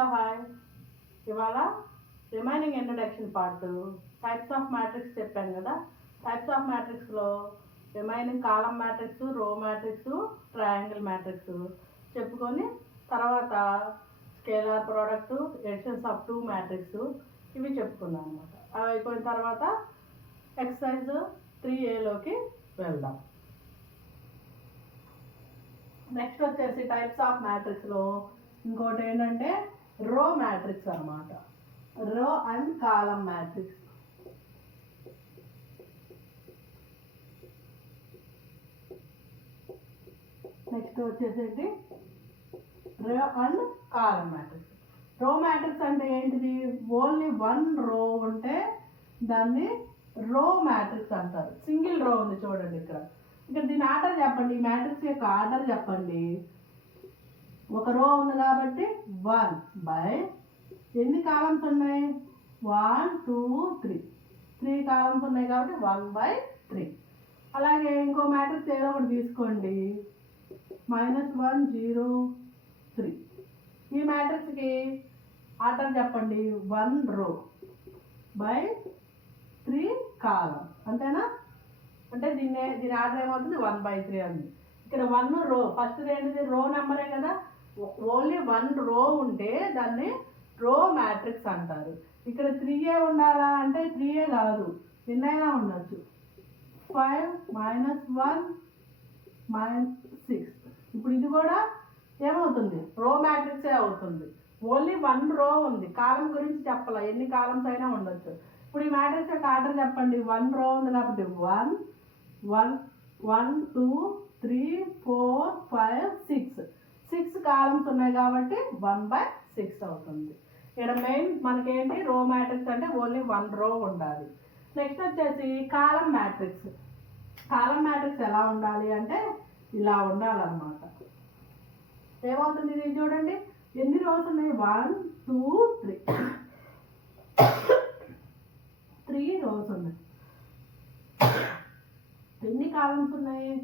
Hello hi. ఇవాళ remaining introduction part types of matrix చెప్పాను కదా. టైప్స్ ఆఫ్ మ్యాట్రిక్స్లో remaining column matrix, row matrix, triangle matrix చెప్పుకొని తర్వాత scalar product, additions of two matrix ఇవి చెప్పుకున్నాం అనమాట. అవి అయిపోయిన తర్వాత ఎక్సర్సైజ్ 3A వెళ్దాం. నెక్స్ట్ వచ్చేసి టైప్స్ ఆఫ్ మ్యాట్రిక్స్లో ఇంకోటి ఏంటంటే రో మ్యాట్రిక్స్ అన్నమాట. రో అండ్ కాలం మ్యాట్రిక్స్. నెక్స్ట్ వచ్చేసి రో and column matrix. Row matrix అంటే ఏంటిది? ఓన్లీ వన్ రో ఉంటే దాన్ని రో మ్యాట్రిక్స్ అంటారు. సింగిల్ రో ఉంది చూడండి ఇక్కడ దీని ఆర్డర్ చెప్పండి. ఈ మ్యాట్రిక్స్ యొక్క ఆర్డర్ చెప్పండి. ఒక రో ఉంది కాబట్టి 1/, ఎన్ని కాలమ్స్ ఉన్నాయి? 1 2 3, 3 కాలమ్స్ ఉన్నాయి కాబట్టి 1/3. అలాగే ఇంకో మ్యాట్రిక్స్ ఏదో ఒకటి తీసుకోండి, -1 0 3. ఈ మ్యాట్రిక్స్కి ఆర్డర్ చెప్పండి. 1 రో బై 3 కాలం, అంతేనా? అంటే దీని ఆర్డర్ ఏమవుతుంది? 1/3 అంది. ఇక్కడ 1 రో, ఫస్ట్ ఏంటిది? రో నెంబరే కదా. ఓన్లీ 1 రో ఉంటే దాన్ని రో మ్యాట్రిక్స్ అంటారు. ఇక్కడ 3A ఉండాలా అంటే 3A కాదు, ఎన్నైనా ఉండొచ్చు. 5 -1 -6. ఇప్పుడు ఇది కూడా ఏమవుతుంది? రో మ్యాట్రిక్సే అవుతుంది. ఓన్లీ 1 రో ఉంది, కాలం గురించి చెప్పాల, ఎన్ని కాలమ్స్ అయినా ఉండొచ్చు. ఇప్పుడు ఈ మ్యాట్రిక్స్ యొక్క ఆర్డర్ చెప్పండి. 1 రో ఉంది కాబట్టి 1 1 1 2 3 4 5 6. 6 కాలమ్స్ ఉన్నాయి కాబట్టి 1/6 అవుతుంది. ఇక్కడ మెయిన్ మనకేంటి? రో మ్యాట్రిక్స్ అంటే ఓన్లీ 1 రో ఉండాలి. నెక్స్ట్ వచ్చేసి కాలం మ్యాట్రిక్స్. కాలం మ్యాట్రిక్స్ ఎలా ఉండాలి అంటే ఇలా ఉండాలన్నమాట. ఏమవుతుంది? ఇది చూడండి, ఎన్ని రోస్ ఉన్నాయి? 1 2 3. 3 రోస్ ఉన్నాయి. ఎన్ని కాలమ్స్ ఉన్నాయి?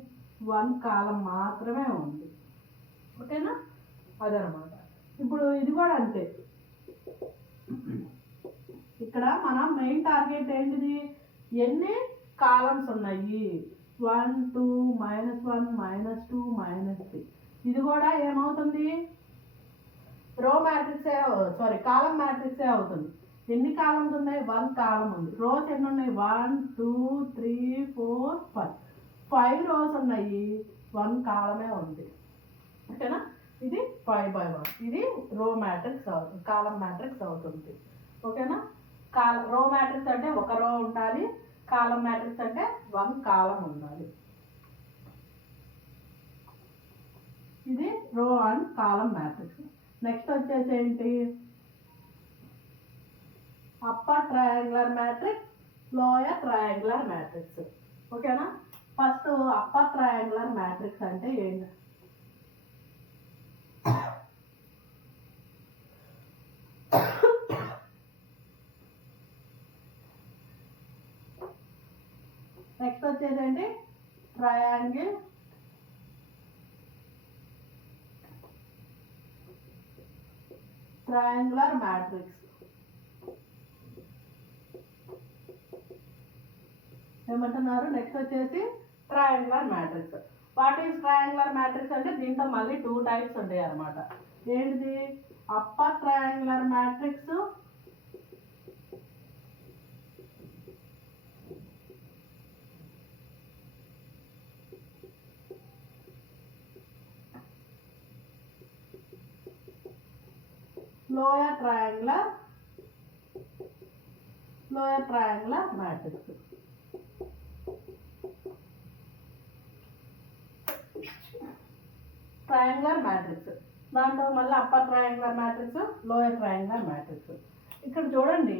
1 కాలం మాత్రమే ఉంది. ఓకేనా? అదనమాట. ఇప్పుడు ఇది కూడా అంతే. ఇక్కడ మన మెయిన్ టార్గెట్ ఏంటిది? ఎన్ని కాలమ్స్ ఉన్నాయి? 1 2 -1 -2 -3. ఇది కూడా ఏమవుతుంది? రో మ్యాట్రిక్సే, కాలం మ్యాట్రిక్సే అవుతుంది. ఎన్ని కాలమ్స్ ఉన్నాయి? 1 కాలం ఉంది. రోస్ ఎన్ని ఉన్నాయి? 1 2 3 4 5. 5 రోస్ ఉన్నాయి, 1 కాలమే ఉంది. ఓకేనా? ఇది 5/1. ఇది రో మ్యాట్రిక్స్ అవుతుంది, కాలం మ్యాట్రిక్స్ అవుతుంది. ఓకేనా? రో మ్యాట్రిక్స్ అంటే ఒక రో ఉండాలి, కాలం మ్యాట్రిక్స్ అంటే 1 కాలం ఉండాలి. ఇది రో అండ్ కాలం మ్యాట్రిక్స్. నెక్స్ట్ వచ్చేసి ఏంటి? Upper triangular matrix, lower triangular matrix. ఓకేనా? ఫస్ట్ అప్పర్ ట్రయాంగులర్ మ్యాట్రిక్స్ అంటే ఏంటి? నెక్స్ట్ వచ్చేసి ఏంటి? Triangular matrix. ఏమంటున్నారు? నెక్స్ట్ వచ్చేసి triangular matrix. What is triangular matrix అంటే దీంట్లో మళ్ళీ 2 టైప్స్ ఉంటాయి అన్నమాట. ఏంటిది? Upper triangular matrix, lower triangular matrix. Triangular matrix దాంట్లో మళ్ళీ upper triangular matrix, lower triangular matrix. ఇక్కడ చూడండి,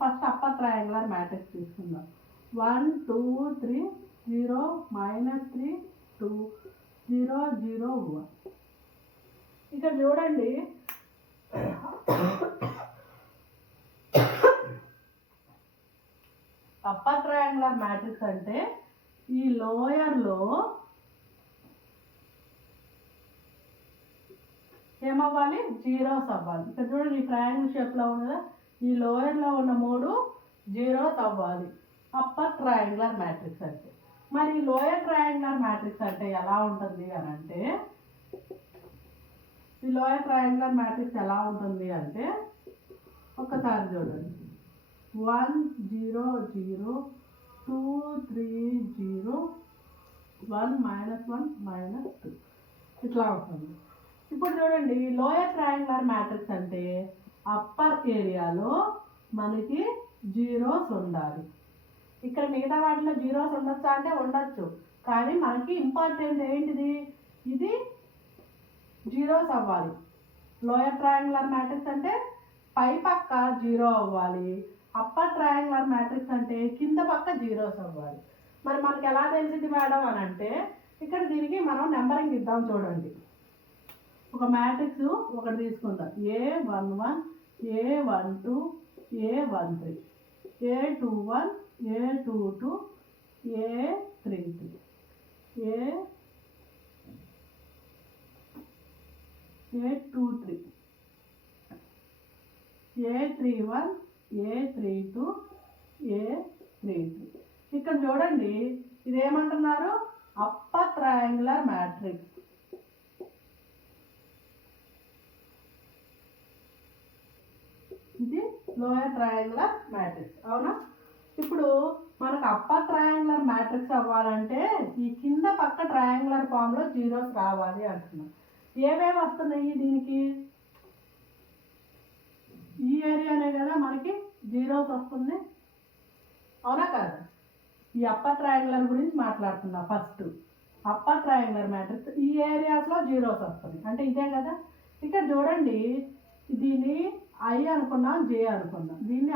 ఫస్ట్ అప్పర్ ట్రయాంగులర్ మ్యాట్రిక్స్ తీసుకుందాం. 1 2 3 0 -3 2 0 0 1. ఇక్కడ చూడండి, అప్పర్ ట్రయాంగులర్ మ్యాట్రిక్స్ అంటే ఈ లోయర్లో ఏమవ్వాలి, జీరోస్ అవ్వాలి. ఇక్కడ చూడండి ఈ ట్రయాంగిల్ షేప్లో ఉంది కదా, ఈ లోయర్లో ఉన్న 3 జీరోస్ అవ్వాలి అప్పర్ ట్రయాంగులర్ మ్యాట్రిక్స్ అంటే. మరి లోయర్ ట్రయాంగులర్ మ్యాట్రిక్స్ అంటే ఎలా ఉంటుంది అని అంటే, ఈ లోయర్ ట్రయాంగులర్ మ్యాట్రిక్స్ ఎలా ఉంటుంది అంటే ఒక్కసారి చూడండి, 1 0 0 2 3 0 1 -1 -2 ఇట్లా ఉంటుంది. ఇప్పుడు చూడండి లోయర్ ట్రయాంగులర్ మ్యాట్రిక్స్ అంటే అప్పర్ ఏరియాలో మనకి జీరోస్ ఉండాలి. ఇక్కడ మిగతా వాటిలో జీరోస్ ఉండొచ్చా అంటే ఉండొచ్చు, కానీ మనకి ఇంపార్టెంట్ ఏంటిది, ఇది జీరోస్ అవ్వాలి. లోయర్ ట్రయాంగులర్ మ్యాట్రిక్స్ అంటే పై పక్క జీరో అవ్వాలి, అప్పర్ ట్రయాంగులర్ మ్యాట్రిక్స్ అంటే కింద పక్క జీరోస్ అవ్వాలి. మరి మనకి ఎలా తెలిసింది మేడం అని అంటే, ఇక్కడ దీనికి మనం నెంబరింగ్ ఇద్దాం. చూడండి, ఒక మ్యాట్రిక్స్ ఒకటి తీసుకుందాం, A11 A12 A13 A21 A22 A33 A23 A31 A32 A33. ఇక్కడ చూడండి ఇదేమంటున్నారు, అప్పర్ ట్రయాంగులర్ మ్యాట్రిక్స్. ఇది లోయర్ ట్రయాంగులర్ మ్యాట్రిక్స్, అవునా? ఇప్పుడు మనకు అప్పర్ ట్రయాంగులర్ మ్యాట్రిక్స్ అవ్వాలంటే ఈ కింద పక్క ట్రయాంగులర్ ఫామ్లో జీరోస్ రావాలి అంటున్నాం. ఏమేమి వస్తున్నాయి దీనికి, ఈ ఏరియానే కదా మనకి జీరోస్ వస్తుంది, అవునా కదా? ఈ అప్పర్ ట్రయాంగులర్ గురించి మాట్లాడుతున్నా. ఫస్ట్ అప్పర్ ట్రయాంగులర్ మ్యాట్రిక్స్ ఈ ఏరియాస్లో జీరోస్ వస్తుంది అంటే ఇదే కదా. ఇక్కడ చూడండి దీన్ని ఐ అనుకున్నాం, జే అనుకున్నాం, దీన్ని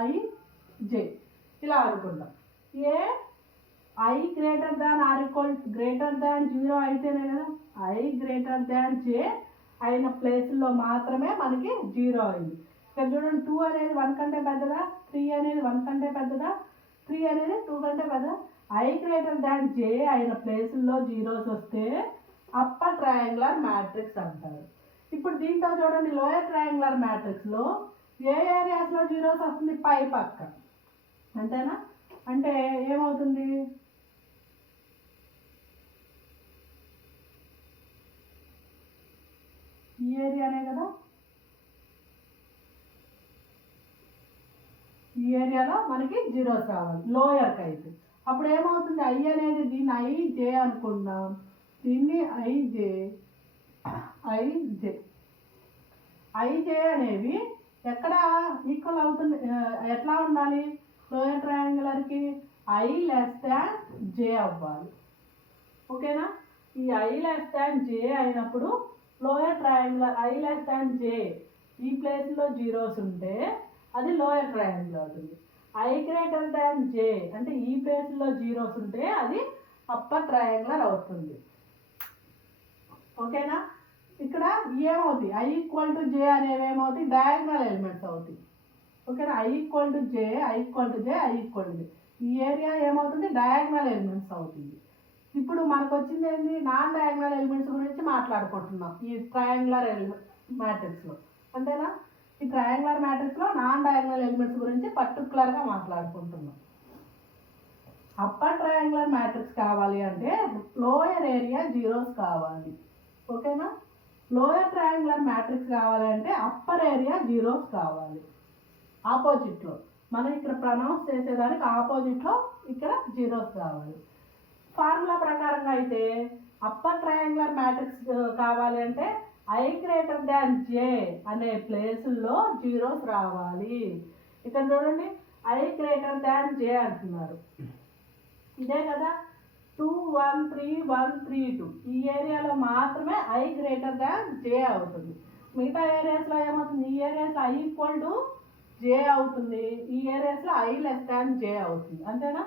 ఐ ఇలా అనుకుందాం. I greater than or equal greater than 0 అయితేనే కదా, ఐ గ్రేటర్ దాన్ జే అయిన ప్లేస్లో మాత్రమే మనకి 0 అయింది. ఇక్కడ చూడండి 2 అనేది 1 కంటే పెద్దదా, 3 అనేది 1 కంటే పెద్దదా, 3 అనేది 2 కంటే పెద్దదా. ఐ గ్రేటర్ దాన్ జే అయిన ప్లేసుల్లో జీరోస్ వస్తే అప్పర్ ట్రయాంగులర్ మ్యాట్రిక్స్ అంటారు. ఇప్పుడు దీంట్లో చూడండి లోయర్ ట్రయాంగులర్ మ్యాట్రిక్స్లో ఏ ఏరియాస్లో జీరోస్ వస్తుంది, పై పక్క, అంతేనా? అంటే ఏమవుతుంది, ఈ ఏరియానే కదా, ఈ ఏరియాలో మనకి జీరోస్ రావాలి లోయర్కి అయితే. అప్పుడు ఏమవుతుంది, ఐ అనేది దీన్ని ఐజే అనుకుందాం, దీన్ని ఐజే అనేవి ఎక్కడ ఈక్వల్ అవుతుంది, ఎట్లా ఉండాలి, లోయర్ ట్రయాంగులర్కి ఐ లెస్ దాన్ జే అవ్వాలి, ఓకేనా? ఈ ఐ లెస్ దాన్ జే అయినప్పుడు lower triangular I less than J ఈ ప్లేస్లో జీరోస్ ఉంటే అది లోయర్ ట్రయాంగిల్ అవుతుంది. ఐ గ్రేటర్ దాన్ జే అంటే ఈ ప్లేస్లో జీరోస్ ఉంటే అది అప్పర్ ట్రయాంగులర్ అవుతుంది, ఓకేనా? ఇక్కడ ఏమవుతాయి, ఐ ఈక్వల్ టు జే అనేవి ఏమవుతాయి, డయాగ్నల్ ఎలిమెంట్స్ అవుతాయి, ఓకేనా? ఐ ఈక్వల్ టు జే ఈ ఏరియా ఏమవుతుంది, డయాగ్నల్ ఎలిమెంట్స్ అవుతుంది. ఇప్పుడు మనకు వచ్చింది ఏంటి, నాన్ డయాగ్నల్ ఎలిమెంట్స్ గురించి మాట్లాడుకుంటున్నాం ఈ ట్రయాంగులర్ మ్యాట్రిక్స్లో, అంతేనా? ఈ ట్రయాంగులర్ మ్యాట్రిక్స్లో నాన్ డయాగ్నల్ ఎలిమెంట్స్ గురించి పర్టికులర్గా మాట్లాడుకుంటున్నాం. అప్పర్ ట్రయాంగులర్ మ్యాట్రిక్స్ కావాలి అంటే లోయర్ ఏరియా జీరోస్ కావాలి, ఓకేనా? లోయర్ ట్రయాంగులర్ మ్యాట్రిక్స్ కావాలి అంటే అప్పర్ ఏరియా జీరోస్ కావాలి. ఆపోజిట్లో మనం ఇక్కడ ప్రొనౌన్స్ చేసేదానికి ఆపోజిట్లో ఇక్కడ జీరోస్ కావాలి. ఫార్ములా ప్రకారంగా అయితే అప్పర్ ట్రయాంగులర్ మ్యాట్రిక్స్ కావాలి అంటే ఐ గ్రేటర్ దాన్ జే అనే ప్లేసుల్లో జీరోస్ రావాలి. ఇక్కడ చూడండి ఐ గ్రేటర్ దాన్ జే అంటున్నారు, ఇదే కదా 2 1 3 1 3 2 ఈ ఏరియాలో మాత్రమే ఐ గ్రేటర్ దాన్ జే అవుతుంది. మిగతా ఏరియాస్లో ఏమవుతుంది, ఈ ఏరియాస్లో ఐ ఈక్వల్ టు జే అవుతుంది, ఈ ఏరియాస్లో ఐ లెస్ దాన్ జే అవుతుంది, అంతేనా?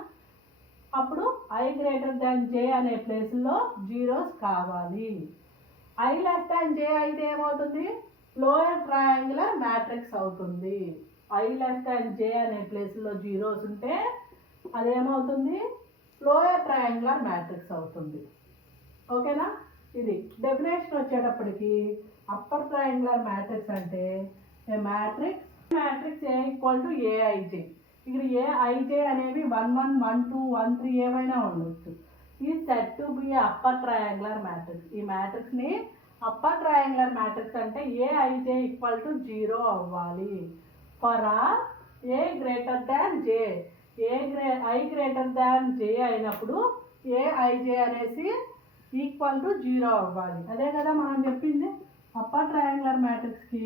అప్పుడు ఐ గ్రేటర్ దాన్ జే అనే ప్లేస్లో జీరోస్ కావాలి. ఐ లెస్ దాన్ జే అయితే ఏమవుతుంది, లోయర్ ట్రయాంగులర్ మ్యాట్రిక్స్ అవుతుంది. ఐ లెస్ దాన్ జే అనే ప్లేస్లో జీరోస్ ఉంటే అదేమవుతుంది, లోయర్ ట్రయాంగులర్ మ్యాట్రిక్స్ అవుతుంది, ఓకేనా? ఇది డెఫినేషన్ వచ్చేటప్పటికి అప్పర్ ట్రయాంగులర్ మ్యాట్రిక్స్ అంటే a matrix A equal to A I J. ఇక్కడ ఏఐజే అనేవి 1 1 1 2 1 3 ఏవైనా ఉండొచ్చు. ఈ set to be upper triangular matrix. ఈ మ్యాట్రిక్స్ని అప్పర్ ట్రయాంగులర్ మ్యాట్రిక్స్ అంటే ఏఐజే ఈక్వల్ టు 0 అవ్వాలి. For all A greater than J. I greater than J అయినప్పుడు ఏఐజే అనేసి ఈక్వల్ టు 0 అవ్వాలి. అదే కదా మనం చెప్పింది. అప్పర్ ట్రయాంగులర్ మ్యాట్రిక్స్కి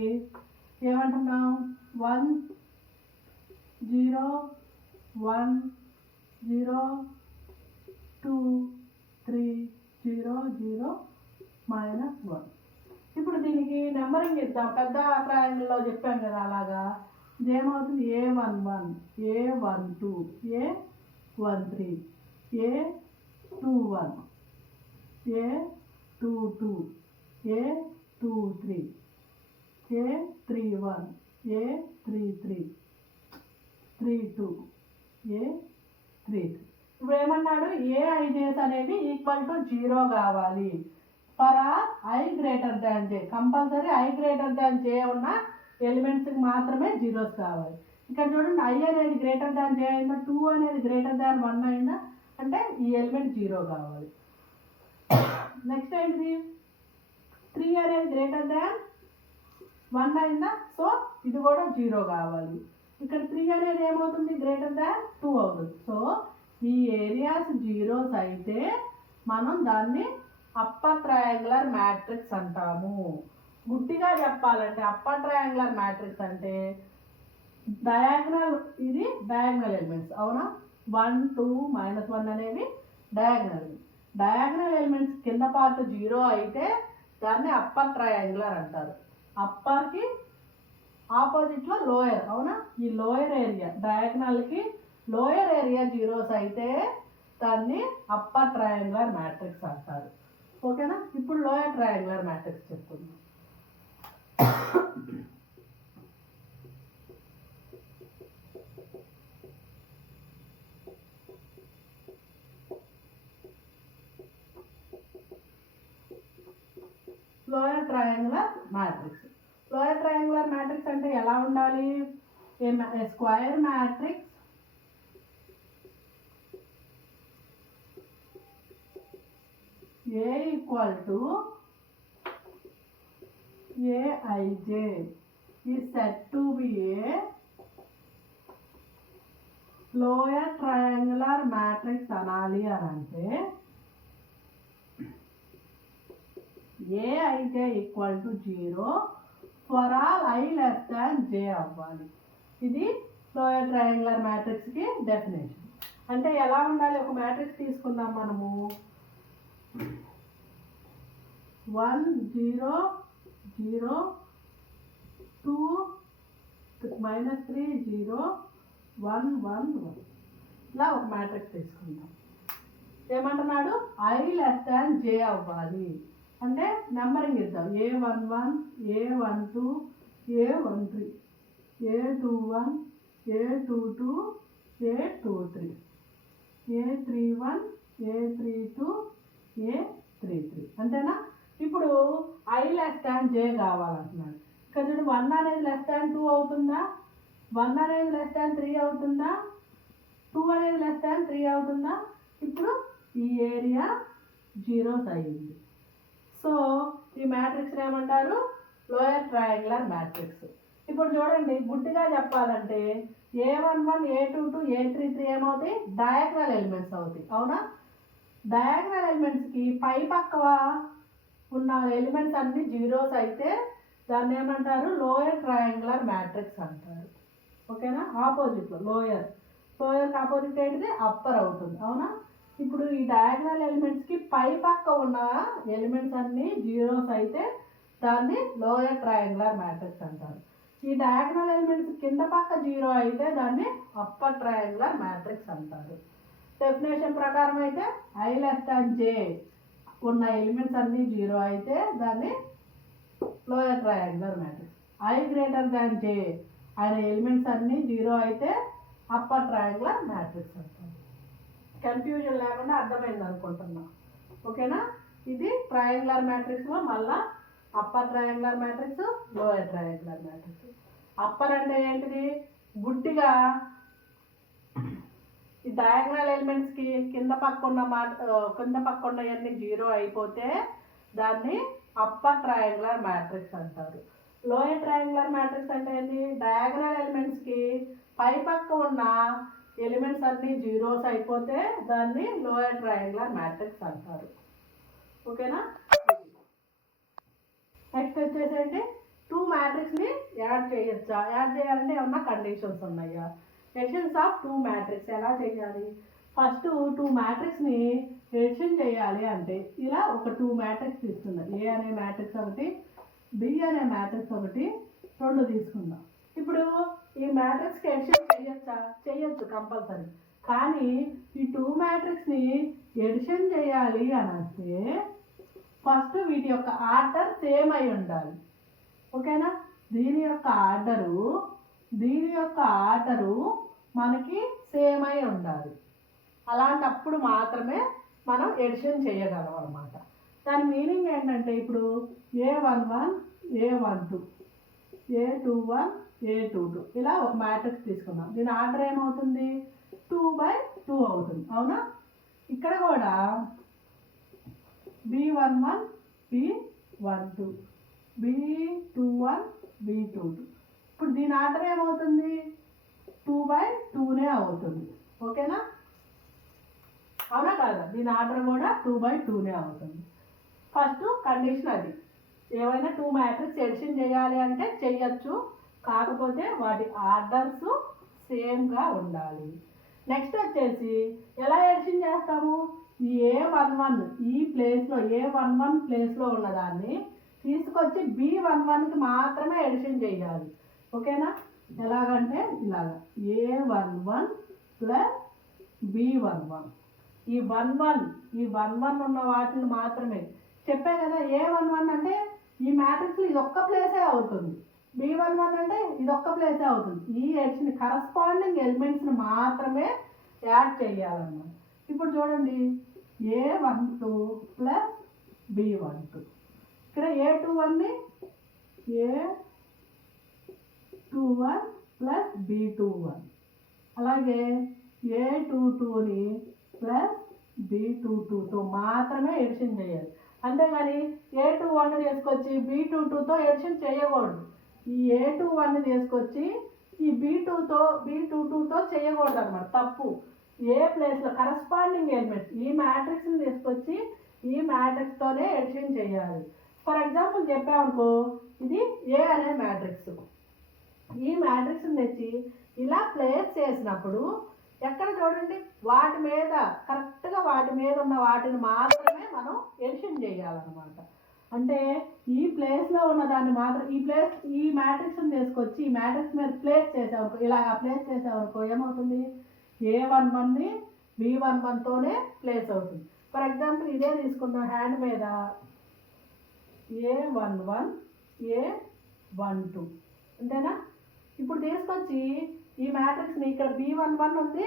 ఏమంటున్నాం? 1 0 1 0 2 3 0 0 -1. ఇప్పుడు దీనికి నెంబరింగ్ ఇద్దాం. పెద్ద ట్రయాంగిల్లో చెప్పాం కదా, అలాగా ఏమవుతుంది? A11 A12 A13 A21 A22 A23 A31 A33 32 A33. ఇప్పుడు ఏమన్నాడు? ఏఐజేస్ అనేవి ఈక్వల్ టు 0 కావాలి. For I greater than J. Compulsory I greater than J ఉన్న ఎలిమెంట్స్కి మాత్రమే జీరోస్ కావాలి. ఇక్కడ చూడండి, ఐ అనేది గ్రేటర్ దాన్ జే అయిందా, 2 అనేది గ్రేటర్ దాన్ 1 అయిందా, అంటే ఈ ఎలిమెంట్ 0 కావాలి. నెక్స్ట్ ఏంటిది? 3 అనేది గ్రేటర్ దాన్ 1 అయిందా, సో ఇది కూడా 0 కావాలి. ఇక్కడ 3 అనేది ఏమవుతుంది? గ్రేటర్ దాన్ 2 అవుతుంది. సో ఈ ఏరియాస్ జీరోస్ అయితే మనం దాన్ని అప్పర్ ట్రయాంగులర్ మ్యాట్రిక్స్ అంటాము. గుడ్డిగా చెప్పాలంటే అప్పర్ ట్రయాంగులర్ మ్యాట్రిక్స్ అంటే డయాగ్నల్, ఇది డయాగ్నల్ ఎలిమెంట్స్. అవునా? 1 2 -1 అనేవి డయాగ్నల్ ఎలిమెంట్స్ కింద పార్ట్ 0 అయితే దాన్ని అప్పర్ ట్రయాంగులర్ అంటారు. అప్పర్కి ఆపోజిట్లో లోయర్. అవునా? ఈ లోయర్ ఏరియా డయాగ్నల్కి లోయర్ ఏరియా జీరోస్ అయితే దాన్ని అప్పర్ ట్రయాంగులర్ మ్యాట్రిక్స్ అంటారు. ఓకేనా? ఇప్పుడు లోయర్ ట్రయాంగులర్ మ్యాట్రిక్స్ చెప్తున్నాం. Lower triangular matrix. Lower triangular matrix అంటే ఎలా ఉండాలి? A square matrix A equal to A I J is said to be a lower triangular matrix అనాలి అని అంటే A I J equal to 0 for all I less than J అవ్వాలి. ఇది lower triangular మ్యాట్రిక్స్కి definition. అంటే ఎలా ఉండాలి? ఒక మ్యాట్రిక్స్ తీసుకుందాం మనము. 1 0 0 2 -3 0 1 1 1 ఇలా ఒక మ్యాట్రిక్స్ తీసుకుందాం. ఏమంటున్నాడు? ఐ లెస్ దాన్ జే అవ్వాలి. అంటే నెంబరింగ్ ఇద్దాం. A11 A12 A13 A21 A22 A23 A31 A32 A33. అంతేనా? ఇప్పుడు ఐ లెస్ దాన్ జే కావాలంటున్నాడు. ఇక్కడ చూడండి, 1 అనేది లెస్ దాన్ 2 అవుతుందా, 1 అనేది లెస్ దాన్ 3 అవుతుందా, 2 అనేది లెస్ దాన్ 3 అవుతుందా? ఇప్పుడు ఈ ఏరియా జీరోస్ అయ్యింది. సో ఈ మ్యాట్రిక్స్ ఏమంటారు? Lower triangular matrix. ఇప్పుడు చూడండి, గుడ్డిగా చెప్పాలంటే A11 A22 A33 ఏమవుతాయి? డయాగ్నల్ ఎలిమెంట్స్ అవుతాయి. అవునా? డయాగ్నల్ ఎలిమెంట్స్కి పై పక్క ఉన్న ఎలిమెంట్స్ అన్ని జీరోస్ అయితే దాన్ని ఏమంటారు? లోయర్ ట్రయాంగులర్ మ్యాట్రిక్స్ అంటారు. ఓకేనా? ఆపోజిట్లో లోయర్కి ఆపోజిట్ ఏంటిది? అప్పర్ అవుతుంది. అవునా? ఇప్పుడు ఈ డయాగ్నల్ ఎలిమెంట్స్కి పై పక్క ఉన్న ఎలిమెంట్స్ అన్ని జీరోస్ అయితే దాన్ని లోయర్ ట్రయాంగులర్ మ్యాట్రిక్స్ అంటారు. ఈ డయాగ్నల్ ఎలిమెంట్స్ కింద పక్క 0 అయితే దాన్ని అప్పర్ ట్రయాంగులర్ మ్యాట్రిక్స్ అంటారు. డెఫినేషన్ ప్రకారం అయితే ఐ లెస్ దాన్ జే ఉన్న ఎలిమెంట్స్ అన్ని 0 అయితే దాన్ని lower triangular matrix. I greater than J ఆయన ఎలిమెంట్స్ అన్ని 0 అయితే అప్పర్ ట్రయాంగులర్ మ్యాట్రిక్స్ అంటారు. కన్ఫ్యూజన్ లేకుండా అర్థమైంది అనుకుంటున్నా. ఓకేనా? ఇది ట్రయాంగులర్ మ్యాట్రిక్స్లో మళ్ళా upper triangular matrix, lower triangular matrix. Upper అంటే ఏంటిది, గుడ్డిగా ఈ డయాగ్నల్ ఎలిమెంట్స్కి కింద పక్కన అన్ని 0 అయిపోతే దాన్ని అప్పర్ ట్రయాంగులర్ మ్యాట్రిక్స్ అంటారు. లోయర్ ట్రయాంగులర్ మ్యాట్రిక్స్ అంటే ఏంటి, డయాగ్నల్ ఎలిమెంట్స్కి పై పక్క ఉన్న ఎలిమెంట్స్ అన్ని 0s అయిపోతే దాన్ని లోయర్ ట్రయాంగులర్ మ్యాట్రిక్స్ అంటారు. ఓకేనా. నెక్స్ట్ వచ్చేసేంటి, 2 మ్యాట్రిక్స్ని యాడ్ చేయొచ్చా, యాడ్ చేయాలంటే ఏమన్నా కండిషన్స్ ఉన్నాయా. ఎడిషన్స్ ఆఫ్ 2 మ్యాట్రిక్స్ ఎలా చేయాలి, ఫస్ట్ 2 మ్యాట్రిక్స్ని ఎడిషన్ చేయాలి అంటే ఇలా ఒక 2 మ్యాట్రిక్స్ తీసుకుందాం. ఏ అనే మ్యాట్రిక్స్ ఒకటి, బి అనే మ్యాట్రిక్స్ ఒకటి, 2 తీసుకుందాం. ఇప్పుడు ఈ మ్యాట్రిక్స్కి ఎడిషన్ చేయొచ్చా, చేయొచ్చు కంపల్సరీ. కానీ ఈ 2 మ్యాట్రిక్స్ని ఎడిషన్ చేయాలి అని అంటే ఫస్ట్ వీటి యొక్క ఆర్డర్ సేమ్ అయి ఉండాలి. ఓకేనా. దీని యొక్క ఆర్డరు మనకి సేమ్ అయి ఉండాలి. అలాంటప్పుడు మాత్రమే మనం ఎడిషన్ చేయగలం అన్నమాట. దాని మీనింగ్ ఏంటంటే ఇప్పుడు A11, A12, A21, A22 ఇలా ఒక మ్యాట్రిక్స్ తీసుకున్నాం. దీని ఆర్డర్ ఏమవుతుంది, 2/2 అవుతుంది. అవునా. ఇక్కడ కూడా B11, B12, B21, B22. ఇప్పుడు దీని ఆర్డర్ ఏమవుతుంది, 2/2నే అవుతుంది. ఓకేనా. అవునా కాదా, దీని ఆర్డర్ కూడా 2/2నే అవుతుంది. ఫస్ట్ కండిషన్ అది. ఏవైనా 2 మ్యాట్రిక్స్ ఎడిషన్ చేయాలి అంటే చెయ్యొచ్చు, కాకపోతే వాటి ఆర్డర్స్ సేమ్గా ఉండాలి. నెక్స్ట్ వచ్చేసి ఎలా ఎడిషన్ చేస్తాము, ఈ A11 ఈ ప్లేస్లో A11 ప్లేస్లో ఉన్నదాన్ని తీసుకొచ్చి B11కి మాత్రమే ఎడిషన్ చేయాలి. ఓకేనా. ఎలాగంటే ఇలాగ A11 ప్లస్ B11, ఈ 11 ఉన్న వాటిని మాత్రమే చెప్పే కదా. A11 అంటే ఈ మ్యాట్రిక్స్ ఇది ఒక్క ప్లేసే అవుతుంది, B11 అంటే ఇది ఒక్క ప్లేసే అవుతుంది. ఈ ఎడిషన్ కరస్పాండింగ్ ఎలిమెంట్స్ని మాత్రమే యాడ్ చేయాలన్నమాట. ఇప్పుడు చూడండి A12 ప్లస్ B12, ఇక్కడ A21ని A21 ప్లస్ B21, అలాగే A22ని ప్లస్ B22తో మాత్రమే ఎడిషన్ చేయాలి. అంతేగాని A21 తీసుకొచ్చి B22తో ఎడిషన్ చేయకూడదు. ఈ A21 తీసుకొచ్చి ఈ B22తో చేయకూడదు అన్నమాట, తప్పు. ఏ ప్లేస్లో కరస్పాండింగ్ ఎలిమెంట్స్ ఈ మ్యాట్రిక్స్ని తీసుకొచ్చి ఈ మ్యాట్రిక్స్తోనే ఎడిషన్ చేయాలి. ఫర్ ఎగ్జాంపుల్ చెప్పామనుకో, ఇది ఏ అనే మ్యాట్రిక్స్, ఈ మ్యాట్రిక్స్ని తెచ్చి ఇలా ప్లేస్ చేసినప్పుడు ఎక్కడ చూడండి వాటి మీద కరెక్ట్గా వాటి మీద ఉన్న వాటిని మాత్రమే మనం ఎడిషన్ చేయాలన్నమాట. అంటే ఈ ప్లేస్లో ఉన్న దాన్ని మాత్రం ఈ మ్యాట్రిక్స్ని తీసుకొచ్చి ఈ మ్యాట్రిక్స్ మీద ప్లేస్ చేసామనుకో, ఇలాగ ప్లేస్ చేసామనుకో ఏమవుతుంది, A11ని B11తోనే ప్లేస్ అవుతుంది. ఫర్ ఎగ్జాంపుల్ ఇదే తీసుకుందాం, హ్యాండ్ మీద A11 A12 అంతేనా. ఇప్పుడు తీసుకొచ్చి ఈ మ్యాట్రిక్స్ని ఇక్కడ B11 ఉంది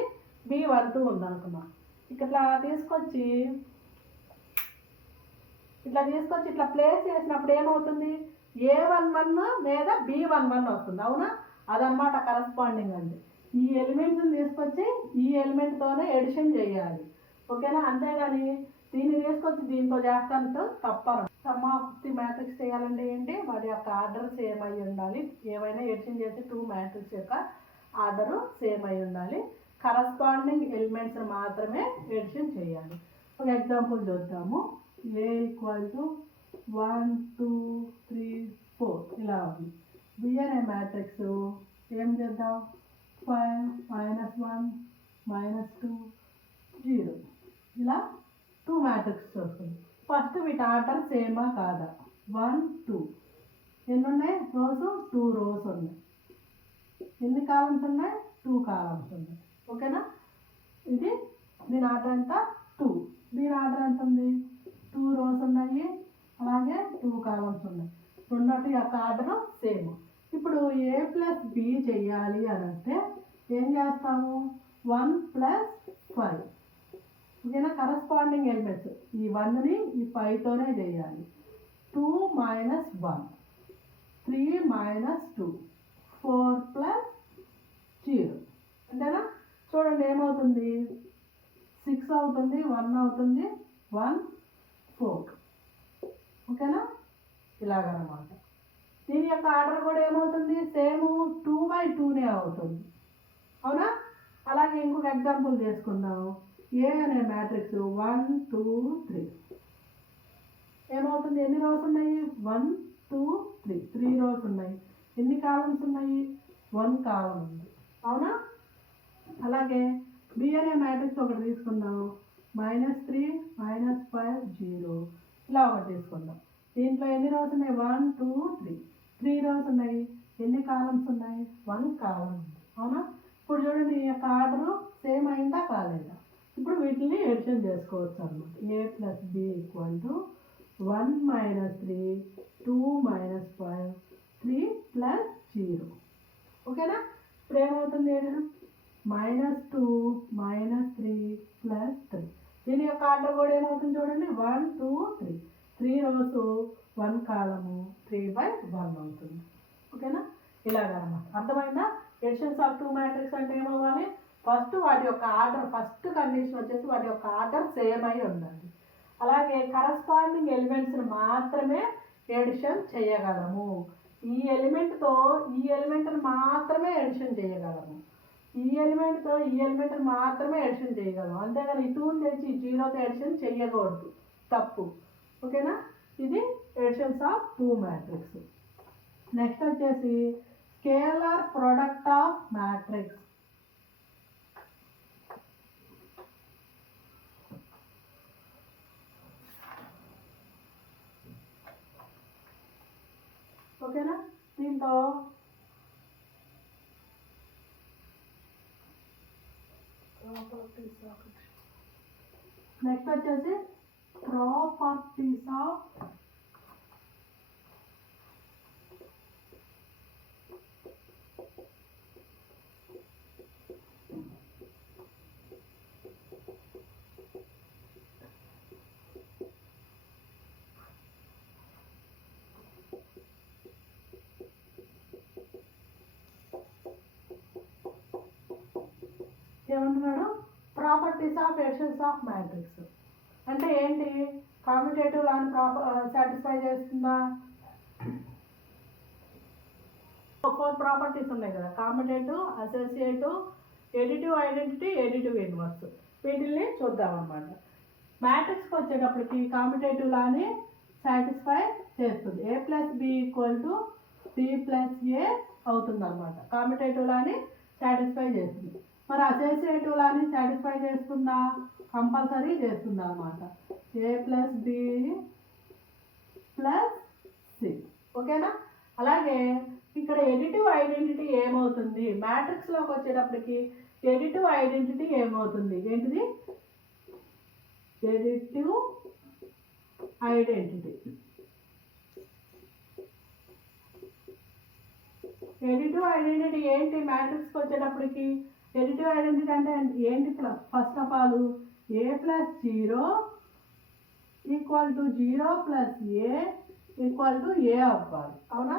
B12 ఉంది అనుకున్నాం, ఇట్లా తీసుకొచ్చి ఇట్లా ప్లేస్ చేసినప్పుడు ఏమవుతుంది, A11 మీద B11 వస్తుంది. అవునా, అదనమాట కరస్పాండింగ్ అంటే. ఈ ఎలిమెంట్స్ని తీసుకొచ్చి ఈ ఎలిమెంట్తోనే ఎడిషన్ చేయాలి. ఓకేనా. అంతేగాని దీన్ని తీసుకొచ్చి దీంతో చేస్తానంతో తప్పను. సమ్ ఆఫ్ ది మ్యాట్రిక్స్ చేయాలంటే ఏంటి, వాటి యొక్క ఆర్డర్ సేమ్ అయి ఉండాలి. ఏవైనా ఎడిషన్ చేసి 2 మ్యాట్రిక్స్ యొక్క ఆర్డరు సేమ్ అయి ఉండాలి. కరస్పాండింగ్ ఎలిమెంట్స్ మాత్రమే ఎడిషన్ చేయాలి. ఒక ఎగ్జాంపుల్ చూద్దాము. A = 1 2 3 4 ఇలా ఉంది. బి అనే మ్యాట్రిక్స్ ఏం చేద్దాం, 5 -1 -2 0 ఇలా 2 మ్యాట్రిక్స్ వస్తుంది. ఫస్ట్ వీటి ఆర్డర్ సేమా కాదా, 1 2 ఎన్ని ఉన్నాయి రోస్, 2 రోస్ ఉన్నాయి. ఎన్ని కాలమ్స్ ఉన్నాయి, 2 కాలమ్స్ ఉన్నాయి. ఓకేనా. ఇది దీని ఆర్డర్ ఎంత 2, దీని ఆర్డర్ ఎంత ఉంది 2 రోస్ ఉన్నాయి, అలాగే 2 కాలమ్స్ ఉన్నాయి. రెండోటి యొక్క ఆర్డర్ సేమ్. ఇప్పుడు A ప్లస్ B చెయ్యాలి అని అంటే ఏం చేస్తాము, 1 + 5 ఓకేనా. కరస్పాండింగ్ ఎలిమెంట్స్ ఈ 1ని ఈ 5తోనే చేయాలి. 2 - 1 3 - 2 4 + 0 అంతేనా. చూడండి ఏమవుతుంది, 6 అవుతుంది, 1 అవుతుంది, 1 4 ఓకేనా. ఇలాగనమాట. దీని యొక్క ఆర్డర్ కూడా ఏమవుతుంది, సేమ్ 2/2నే అవుతుంది, అవునా. అలాగే ఇంకొక ఎగ్జాంపుల్ చేసుకుందాం. ఏ అనే మ్యాట్రిక్స్ 1 2 3 ఏమవుతుంది, ఎన్ని రోస్ ఉన్నాయి, 1 2 3 3 రోస్ ఉన్నాయి. ఎన్ని కాలమ్స్ ఉన్నాయి, 1 కాలం ఉంది, అవునా. అలాగే బి అనే మ్యాట్రిక్స్ ఒకటి తీసుకుందాం. -3 -5 0 ఇలా ఒకటి తీసుకుందాం. దీంట్లో ఎన్ని రోస్ ఉన్నాయి, 1 2 3 3 రోస్ ఉన్నాయి. ఎన్ని కాలమ్స్ ఉన్నాయి, 1 కాలం ఉంది, అవునా. ఇప్పుడు చూడండి ఈ యొక్క ఆర్డర్ సేమ్ అయిందా కాలేదా. ఇప్పుడు వీటిని ఎడిషన్ చేసుకోవచ్చు అన్నమాట. a + b = 1 - 3 2 - 5 3 + 0 ఓకేనా. ఇప్పుడు ఏమవుతుంది, ఎడిషన్ -2 -3 + 3. దీని యొక్క ఆర్డర్ కూడా ఏమవుతుంది చూడండి, 1 2 3 3 రోస్ 1 కాలము 3/1 అవుతుంది, ఓకేనా. ఇలాగనమాట. అర్థమైందా. ఎడిషన్స్ ఆఫ్ 2 మ్యాట్రిక్స్ అంటే ఏమవ్వాలి, ఫస్ట్ వాటి యొక్క ఆర్డర్, ఫస్ట్ కండిషన్ వచ్చేసి వాటి యొక్క ఆర్డర్ సేమ్ అయి ఉండాలి. అలాగే కరస్పాండింగ్ ఎలిమెంట్స్ని మాత్రమే ఎడిషన్ చేయగలము. ఈ ఎలిమెంట్తో ఈ ఎలిమెంట్ని మాత్రమే ఎడిషన్ చేయగలము. ఈ ఎలిమెంట్తో ఈ ఎలిమెంట్ని మాత్రమే ఎడిషన్ చేయగలము. అంతేగాని ఈ 2ని తెచ్చి 0తో ఎడిషన్ చేయకూడదు, తప్పు, ఓకేనా. ఇది ఎడిషన్స్ ఆఫ్ 2 మ్యాట్రిక్స్. నెక్స్ట్ వచ్చేసి స్కేలార్ ప్రొడక్ట్ ఆఫ్ మ్యాట్రిక్స్. ఓకేనా. దీంతో నెక్స్ట్ వచ్చేసి ప్రాపర్టీస్ ఆఫ్ ఏమంటున్నాడు, properties of additions of matrix అంటే ఏంటి, కామ్యుటేటివ్ లాని సాటిస్ఫై చేస్తుందా. 4 ప్రాపర్టీస్ ఉన్నాయి కదా, కామ్యుటేటివ్, associative, additive identity, additive inverse. వీటిల్ని చూద్దాం అన్నమాట. మ్యాట్రిక్స్కి వచ్చేటప్పటికి కామ్యుటేటివ్ లాని సాటిస్ఫై చేస్తుంది. a + b = b + a అవుతుంది అనమాట. కామ్యుటేటివ్ లాని సాటిస్ఫై చేస్తుంది. మరి అసోసియేటివ్ లాని సాటిస్ఫై చేస్తుందా, కంపల్సరీ చేస్తుంది అనమాట. a + b + c ఓకేనా. అలాగే ఇక్కడ ఎడిటివ్ ఐడెంటిటీ ఏమవుతుంది, మ్యాట్రిక్స్లోకి వచ్చేటప్పటికి ఎడిటివ్ ఐడెంటిటీ ఏమవుతుంది, ఏంటిది, ఎడిటివ్ ఐడెంటిటీ. ఎడిటివ్ ఐడెంటిటీ ఏంటి, మ్యాట్రిక్స్కి వచ్చేటప్పటికి ఎడిటివ్ ఐడెంటిటీ అంటే ఏంటి, first of all a + 0 = 0 + a = a అవ్వాలి, అవునా.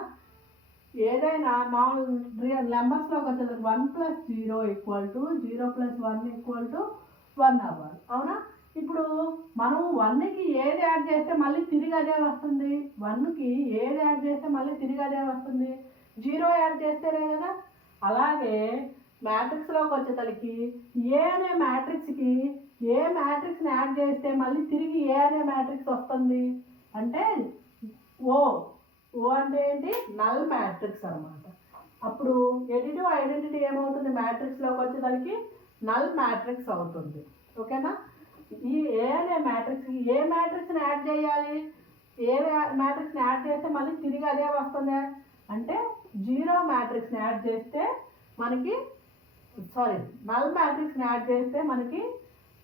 ఏదైనా మామూలు రియల్ నెంబర్స్లోకి వచ్చేసరికి 1 + 0 = 0 + 1 = 1 అవ్వాలి, అవునా. ఇప్పుడు మనం 1కి ఏది యాడ్ చేస్తే మళ్ళీ తిరిగి అదే వస్తుంది, 1కి ఏది యాడ్ చేస్తే మళ్ళీ తిరిగి అదే వస్తుంది, 0 యాడ్ చేస్తేనే కదా. అలాగే మ్యాట్రిక్స్లోకి వచ్చేసరికి ఏ అనే మ్యాట్రిక్స్కి ఏ మ్యాట్రిక్స్ని యాడ్ చేస్తే మళ్ళీ తిరిగి ఏ అనే మ్యాట్రిక్స్ వస్తుంది అంటే ఓ అంటే ఏంటి, నల్ మ్యాట్రిక్స్ అనమాట. అప్పుడు ఎడిటివ్ ఐడెంటిటీ ఏమవుతుంది, మ్యాట్రిక్స్లోకి వచ్చేసరికి నల్ మ్యాట్రిక్స్ అవుతుంది, ఓకేనా. ఈ ఏ అనే మ్యాట్రిక్స్కి ఏ మ్యాట్రిక్స్ని యాడ్ చేయాలి, ఏ మ్యాట్రిక్స్ని యాడ్ చేస్తే మళ్ళీ తిరిగి అదే వస్తుంది అంటే 0 మ్యాట్రిక్స్ని యాడ్ చేస్తే మనకి నల్ మ్యాట్రిక్స్ని యాడ్ చేస్తే మనకి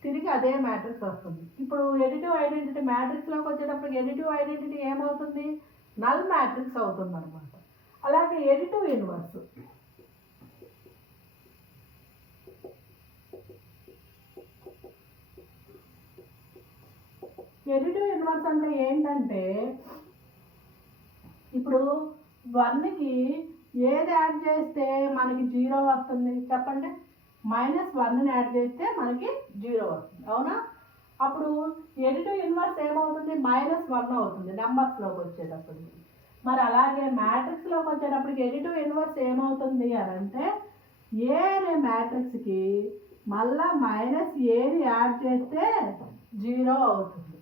తిరిగి అదే మ్యాట్రిక్స్ వస్తుంది. ఇప్పుడు ఎడిటివ్ ఐడెంటిటీ మ్యాట్రిక్స్లోకి వచ్చేటప్పుడు ఎడిటివ్ ఐడెంటిటీ ఏమవుతుంది, నల్ మ్యాట్రిక్స్ అవుతుంది అనమాట. అలాగే ఎడిటివ్ ఇన్వర్స్, ఎడిటివ్ ఇన్వర్స్ అంటే ఏంటంటే ఇప్పుడు 1కి ఏది యాడ్ చేస్తే మనకి 0 వస్తుంది చెప్పండి. -1ని యాడ్ చేస్తే మనకి 0 వస్తుంది, అవునా? అప్పుడు ఎడిటివ్ ఇన్వర్స్ ఏమవుతుంది? -1 అవుతుంది నెంబర్స్లోకి వచ్చేటప్పటికి. మరి అలాగే మ్యాట్రిక్స్లోకి వచ్చేటప్పటికి ఎడిటివ్ ఇన్వర్స్ ఏమవుతుంది అని అంటే ఏ అనే మ్యాట్రిక్స్కి మళ్ళా -aని యాడ్ చేస్తే 0 అవుతుంది,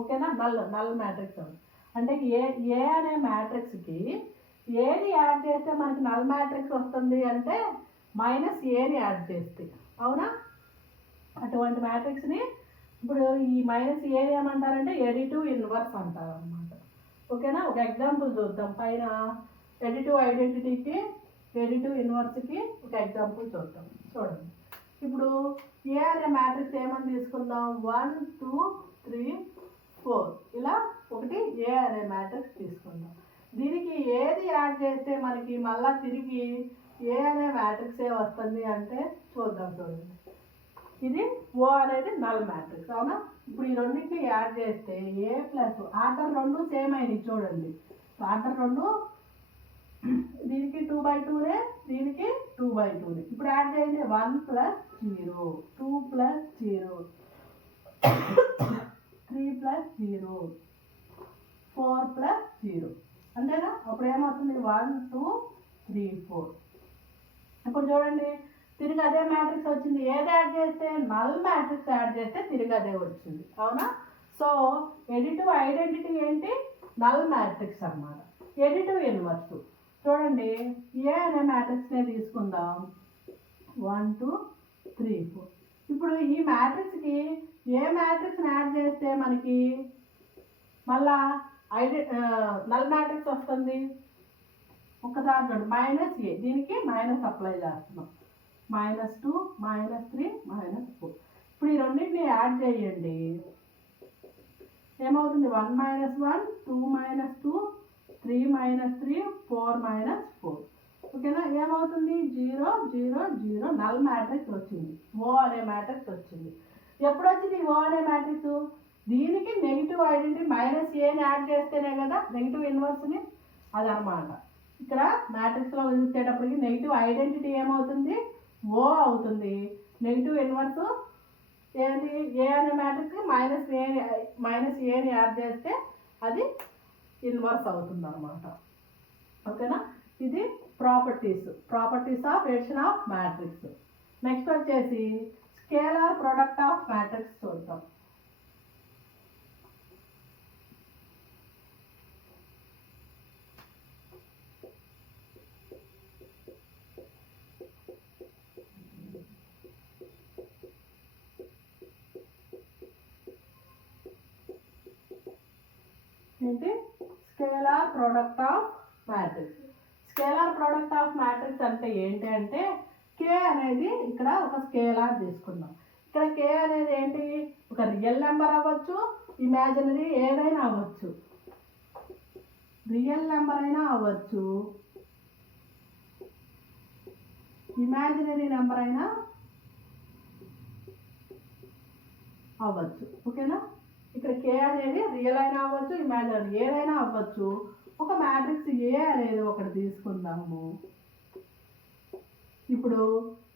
ఓకేనా? నల్ మ్యాట్రిక్స్ అవుతుంది. అంటే ఏ అనే మ్యాట్రిక్స్కి ఏది యాడ్ చేస్తే మనకి నల్ మ్యాట్రిక్స్ వస్తుంది అంటే -aని యాడ్ చేస్తే, అవునా? అటువంటి మ్యాట్రిక్స్ని ఇప్పుడు ఈ -a ఏమంటారంటే ఎడిటివ్ ఇన్వర్స్ అంటారు అన్నమాట, ఓకేనా? ఒక ఎగ్జాంపుల్ చూద్దాం. పైన ఎడిటివ్ ఐడెంటిటీకి ఎడిటివ్ ఇన్వర్స్కి ఒక ఎగ్జాంపుల్ చూద్దాం. చూడండి, ఇప్పుడు ఏ అనే మ్యాట్రిక్స్ ఏమని తీసుకుందాం? 1 2 3 4 ఇలా ఒకటి ఏ అనే మ్యాట్రిక్స్ తీసుకుందాం. దీనికి ఏది యాడ్ చేస్తే మనకి మళ్ళా తిరిగి ఏ అనే మ్యాట్రిక్సే వస్తుంది అంటే చూద్దాం. చూడండి, ఇది ఓ అనేది నల్ మ్యాట్రిక్స్, అవునా? ఇప్పుడు ఈ రెండింటిని యాడ్ చేస్తే ఏ ప్లస్ ఆర్డర్ 2 సేమ్ అయినాయి. చూడండి, ఆర్డర్ 2 దీనికి 2/2నే, దీనికి 2/2నే. ఇప్పుడు యాడ్ చేయండి. 1 + 0 2 + 0 3 + 0 4 + 0 అంతేనా? అప్పుడు ఏమవుతుంది? 1 2 3 4. ఇప్పుడు చూడండి, తిరిగి అదే మ్యాట్రిక్స్ వచ్చింది. ఏది యాడ్ చేస్తే నల్ మ్యాట్రిక్స్ యాడ్ చేస్తే తిరిగి అదే వచ్చింది, అవునా? సో ఎడిటివ్ ఐడెంటిటీ ఏంటి? నల్ మ్యాట్రిక్స్ అన్నమాట. ఎడిటివ్ ఇన్వర్స్ చూడండి, ఏ అనే మ్యాట్రిక్స్నే తీసుకుందాం. 1 2 3 4. ఇప్పుడు ఈ మ్యాట్రిక్స్కి ఏ మ్యాట్రిక్స్ని యాడ్ చేస్తే మనకి మళ్ళా నల్ మ్యాట్రిక్స్ వస్తుంది? ఒక్కసారి చూడండి, -a దీనికి మైనస్ అప్లై చేస్తున్నాం. -2 -3 -4. ఇప్పుడు ఈ రెండింటిని యాడ్ చేయండి. ఏమవుతుంది? 1 - 1 2 - 2 3 - 3 4 - 4, ఓకేనా? ఏమవుతుంది? 0 0 0 నల్ మ్యాట్రిక్స్ వచ్చింది. ఓ అనే మ్యాట్రిక్స్ వచ్చింది. ఎప్పుడు వచ్చింది ఓ అనే మ్యాట్రిక్స్? దీనికి నెగిటివ్ ఐడెంటిటీ -aని యాడ్ చేస్తేనే కదా నెగిటివ్ ఇన్వర్స్ని, అదనమాట. ఇక్కడ మ్యాట్రిక్స్లో వచ్చేటప్పటికి నెగిటివ్ ఐడెంటిటీ ఏమవుతుంది? ఓ అవుతుంది. నెగిటివ్ ఇన్వర్స్ ఏంటి? ఏ అనే మ్యాట్రిక్స్కి -aని యాడ్ చేస్తే అది ఇన్వర్స్ అవుతుంది అనమాట, ఓకేనా? ఇది properties of addition of matrix. Next వచ్చేసి స్కేలార్ ప్రొడక్ట్ ఆఫ్ మ్యాట్రిక్స్ చూద్దాం. ఏంటి? Scalar product of matrix. Scalar product of matrix అంటే ఏంటి అంటే కే అనేది ఇక్కడ ఒక స్కేలార్ తీసుకుందాం. ఇక్కడ కే అనేది ఏంటి? ఒక రియల్ నెంబర్ అవ్వచ్చు, ఇమాజినరీ ఏదైనా అవ్వచ్చు. రియల్ నెంబర్ అయినా అవ్వచ్చు, ఇమాజినరీ నెంబర్ అయినా అవ్వచ్చు, ఓకేనా? ఇక్కడ కే అనేది రియల్ అయినా అవ్వచ్చు, ఇమాజినరీ ఏదైనా అవ్వచ్చు. ఒక మ్యాట్రిక్స్ ఏ అనేది ఒకటి తీసుకుందాము. ఇప్పుడు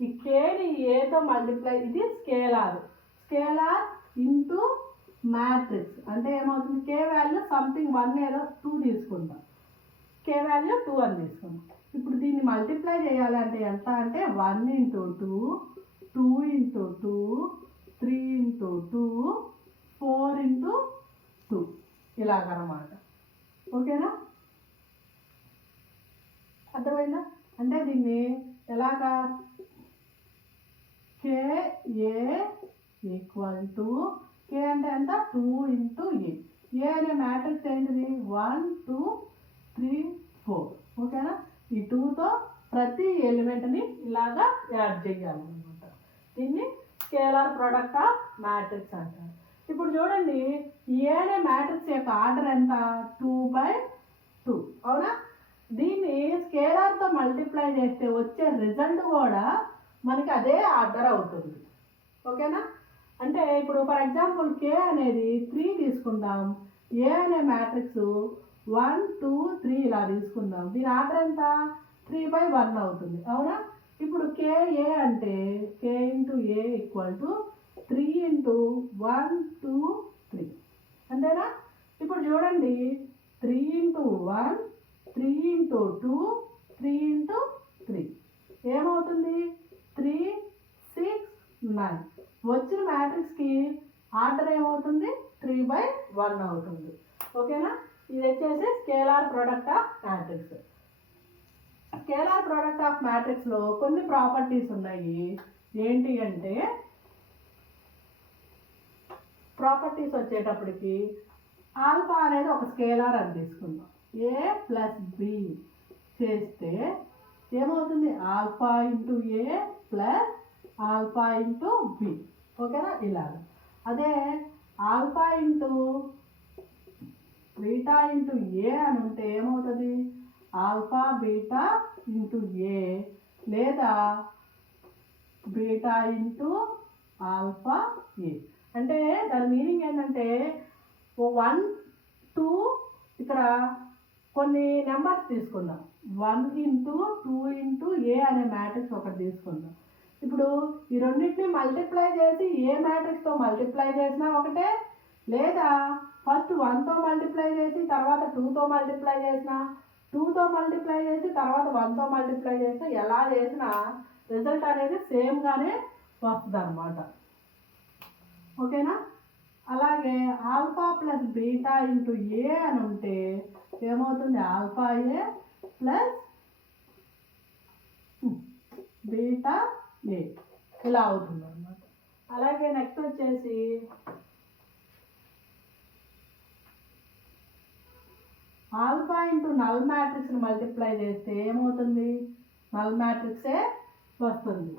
ఈ కేని ఏతో మల్టిప్లై, ఇది స్కేలార్ ఇంటూ మ్యాట్రిక్స్ అంటే ఏమవుతుంది? కే వాల్యూ సంథింగ్ 1 ఏదో 2 తీసుకుందాం. కే వాల్యూ 2 అని తీసుకుందాం. ఇప్పుడు దీన్ని మల్టిప్లై చేయాలంటే ఎంత అంటే 1 × 2 2 × 2 3 × 2 4 × 2 ఇలాగనమాట, ఓకేనా? అర్థమైందా? అంటే దీన్ని ఎలాగా? కే ఏ ఈక్వల్ టు కే అంటే ఎంత? 2 × a. ఏ అనే మ్యాట్రిక్స్ ఏంటిది? 1 2 3 4, ఓకేనా? ఈ 2తో ప్రతి ఎలిమెంట్ని ఇలాగా యాడ్ చేయాలన్నమాట. దీన్ని స్కేలార్ ప్రొడక్ట్ ఆఫ్ మ్యాట్రిక్స్ అంటారు. ఇప్పుడు చూడండి, ఏ అనే మ్యాట్రిక్స్ యొక్క ఆర్డర్ ఎంత? 2/2, అవునా? దీన్ని స్కేలార్తో మల్టిప్లై చేస్తే వచ్చే రిజల్ట్ కూడా మనకి అదే ఆర్డర్ అవుతుంది, ఓకేనా? అంటే ఇప్పుడు ఫర్ ఎగ్జాంపుల్ కే అనేది 3 తీసుకుందాం, ఏ అనే మ్యాట్రిక్స్ 1 2 3 ఇలా తీసుకుందాం. దీని ఆర్డర్ ఎంత? 3/1 అవుతుంది, అవునా? ఇప్పుడు కేఏ అంటే K into A equal to 3 into 1 2 3, అంతేనా? ఇప్పుడు చూడండి, 3 ఇంటూ 1 3 ఇంటూ 2 3 ఇంటూ 3 ఏమవుతుంది? 3 6 9. వచ్చిన మ్యాట్రిక్స్కి ఆర్డర్ ఏమవుతుంది? 3/1 అవుతుంది, ఓకేనా? ఇది వచ్చేసి scalar product of matrix. Scalar product of మ్యాట్రిక్స్లో కొన్ని ప్రాపర్టీస్ ఉన్నాయి. ఏంటి అంటే, ప్రాపర్టీస్ వచ్చేటప్పటికి ఆల్ఫా అనేది ఒక స్కేలార్ అని తీసుకుందాం. ఏ ప్లస్ బి చేస్తే ఏమవుతుంది? ఆల్ఫా ఇంటూ ఏ ప్లస్ ఆల్ఫా ఇంటూ బి, ఓకేనా? ఇలా. అదే ఆల్ఫా ఇంటూ బీటా ఇంటూ ఏ అని ఉంటే ఏమవుతుంది? ఆల్ఫా బీటా ఇంటూ ఏ లేదా బీటా ఇంటూ ఆల్ఫా ఏ. అంటే దాని మీనింగ్ ఏంటంటే 1 2 ఇక్కడ కొన్ని నెంబర్స్ తీసుకుందాం. 1 ఇంటూ 2 ఇంటూ ఏ అనే మ్యాట్రిక్స్ ఒకటి తీసుకుందాం. ఇప్పుడు ఈ రెండింటిని మల్టిప్లై చేసి ఏ మ్యాట్రిక్స్తో మల్టిప్లై చేసినా ఒకటే, లేదా ఫస్ట్ 1తో మల్టిప్లై చేసి తర్వాత 2తో మల్టిప్లై చేసినా, 2తో మల్టిప్లై చేసి తర్వాత 1తో మల్టిప్లై చేసినా, ఎలా చేసినా రిజల్ట్ అనేది సేమ్గానే వస్తుంది అన్నమాట, ఓకేనా? అలాగే ఆల్ఫా ప్లస్ బీటా ఇంటూ ఏ అని ఉంటే ఏమవుతుంది? ఆల్ఫా ఏ ప్లస్ బీటా ఏ ఇలా అవుతుంది అన్నమాట. అలాగే నెక్స్ట్ వచ్చేసి ఆల్ఫా ఇంటూ నల్ మ్యాట్రిక్స్ని మల్టిప్లై చేస్తే ఏమవుతుంది? నల్ మ్యాట్రిక్సే వస్తుంది.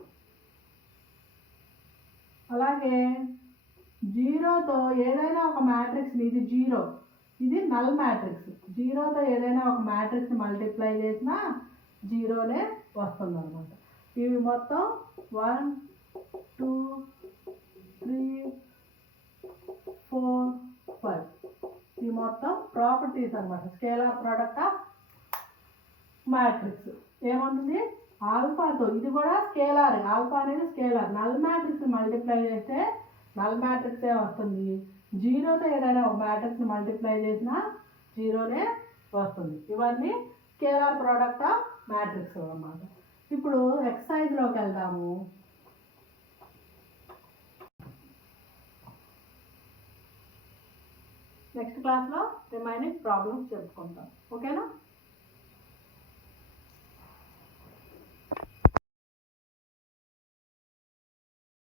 అలాగే జీరోతో ఏదైనా ఒక మ్యాట్రిక్స్ని, ఇది జీరో, ఇది నల్ మ్యాట్రిక్స్, జీరోతో ఏదైనా ఒక మ్యాట్రిక్స్ని మల్టిప్లై చేసినా జీరోనే వస్తుంది అనమాట. ఇవి మొత్తం 1 2 3 4 5 ఇవి మొత్తం ప్రాపర్టీస్ అనమాట. స్కేలార్ ప్రోడక్ట్ ఆఫ్ మ్యాట్రిక్స్ ఏముంటుంది? ఆల్ఫాతో, ఇది కూడా స్కేలార్, ఆల్ఫా అనేది స్కేలార్, నల్ మ్యాట్రిక్స్ మల్టిప్లై చేస్తే నల్ మ్యాట్రిక్సే వస్తుంది. జీరోతో ఏదైనా ఒక మ్యాట్రిక్స్ని మల్టిప్లై చేసినా జీరోనే వస్తుంది. ఇవన్నీ స్కేలార్ ప్రోడక్ట్ ఆఫ్ మ్యాట్రిక్స్ అన్నమాట. ఇప్పుడు ఎక్సర్సైజ్లోకి వెళ్దాము. నెక్స్ట్ క్లాస్లో రిమైనింగ్ ప్రాబ్లమ్స్ చెప్పుకుంటాం, ఓకేనా?